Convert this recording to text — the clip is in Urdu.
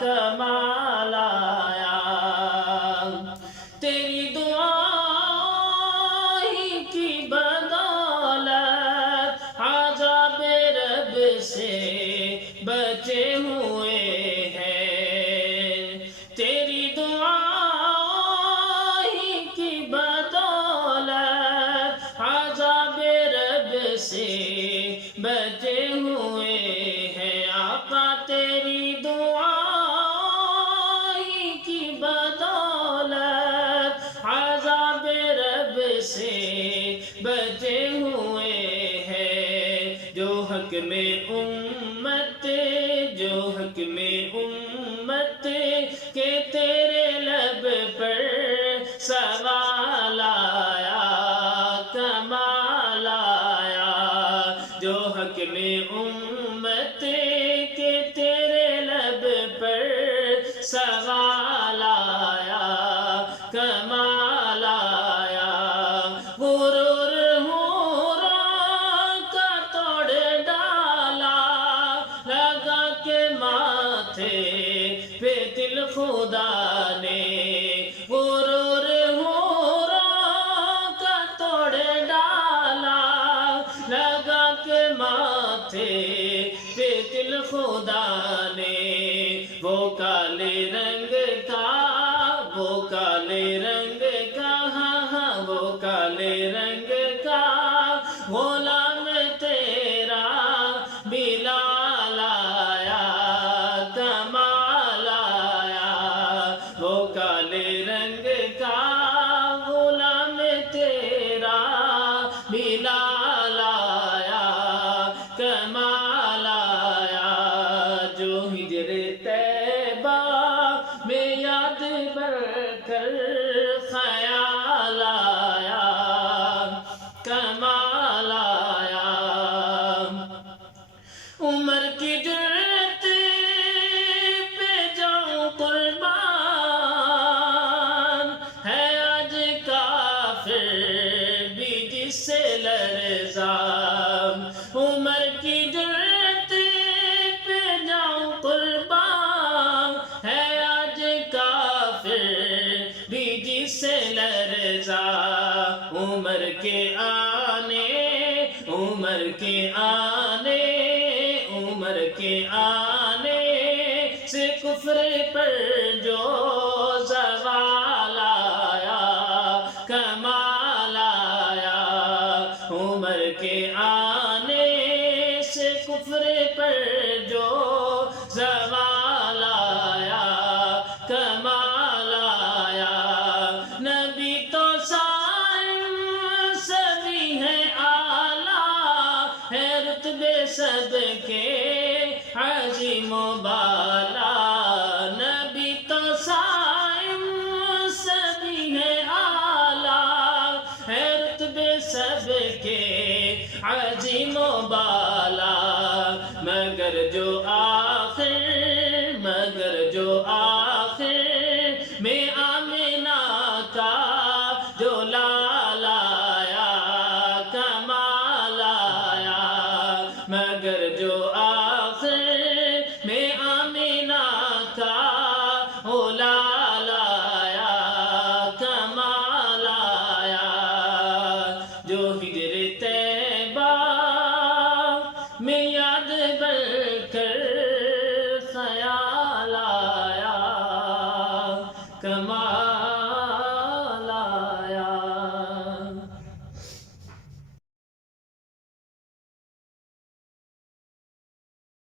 کمال آیا، تیری دعا ہی کی بدولت عذاب رب سے بچے ہوئے ہیں، تیری دعا ہی کی بدولت عذاب رب سے بچے ہوئے ہیں، آقا تیری دعا ہی کی بدولت عذاب رب سے بچے ہوئے ہیں، جو حق میں امت کہ تیرے لب پر سوال آیا، کمال آیا، جو حق میں امت کہ تیرے لب پر سوال آیا، کمال آیا، غرور کا توڑ ڈالا، لگا کے ماتھے پہ دل خدا نے، غرور کا توڑ ڈالا، لگا کے ماتھے پہ دل خدا نے، وہ کالے رنگ کا، وہ کالے رنگ کا، ہاں وہ کالے رنگ کا غلام تیرا بلال آیا، کمال آیا، وہ کالے رنگ کا غلام تیرا بلال آیا، کمال آیا، جو ہجر طیبہ میں یاد بر کر خیال آیا، کمال آیا، عمر کی جرت پہ جاؤں قربان، ہے آج کافر بھی جس سے لرزاں، عمر کی جرت پہ جاؤں قربان، ہے آج کافر بھی جس سے لرزاں، عمر کے آنے سے کفر پر جو زوال آیا، کمال آیا، عمر کے آنے سے کفر پر جو زوال آیا، کمال آیا، نبی تو سائم سبھی ہے اعلیٰ، ہے رتبے سب کے عظیم و بالا، نبی تو سائم سبھی ہے اعلیٰ، ہے رتبے سب کے عظیم و بالا، مگر جو آخر میں آمنہ کا جو لال آیا، کمال آیا، مگر جو آخر میں آمنہ کا وہ لال آیا، کمال آیا، جو ہجر طیبہ میں یاد بر کر خیال آیا، کمال